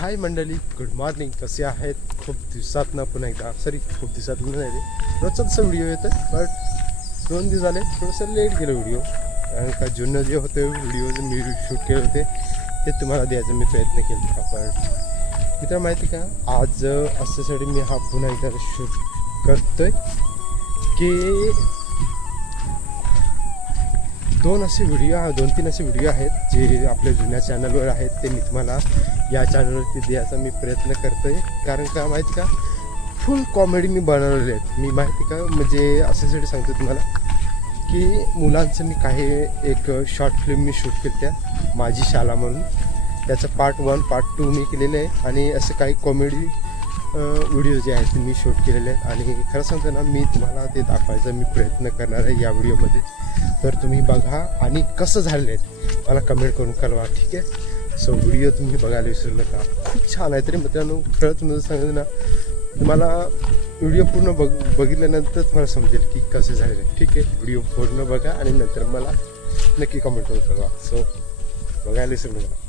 हाय मंडळी, good morning. कसे आहेत? खूप दिवसातनं पुन्हा एकदा खूप दिवसातनं नाही रे, रोजचा तसा व्हिडिओ येतं. बट 2 दिवस झाले थोडंसं लेट गेलं व्हिडिओ, कारण का जुनं जे होते व्हिडिओ जे मी शूट केले होते ते तुम्हाला द्यायचा मी प्रयत्न केला. पण मित्र माहिती का, आज अशासाठी मी हा पुन्हा एकदा शूट करतोय की 2-3 असे व्हिडिओ आहेत जे आपल्या जुन्या चॅनलवर आहेत, ते मी तुम्हाला या चॅनलवरती द्यायचा मी प्रयत्न करतो आहे. कारण का माहिती का, फुल कॉमेडी मी बनवलेले आहेत. मी माहिती का, म्हणजे अशासाठी सांगतो तुम्हाला की मुलांचं मी काही एक शॉर्ट फिल्म मी शूट केली त्या माझी शाळा म्हणून. त्याचं पार्ट 1 पार्ट 2 मी केलेलं आहे आणि असं काही कॉमेडी व्हिडिओ जे आहेत ते मी शूट केलेले आहेत. आणि खरं सांगतो ना, मी तुम्हाला ते दाखवायचा मी प्रयत्न करणार आहे या व्हिडिओमध्ये. तर तुम्ही बघा आणि कसं झालेलं आहे मला कमेंट करून कळवा, ठीक आहे? सो व्हिडिओ तुम्ही बघायला विसरू नका, खूप छान आहे. तरी मित्रांनो, खरंच तुम्हाला सांगितलं ना, तुम्हाला व्हिडिओ पूर्ण बघितल्यानंतर तुम्हाला समजेल की कसे झालेले आहे, ठीक आहे? व्हिडिओ पूर्ण बघा आणि नंतर मला नक्की कमेंट करून कळवा. सो बघायला विसरू नका.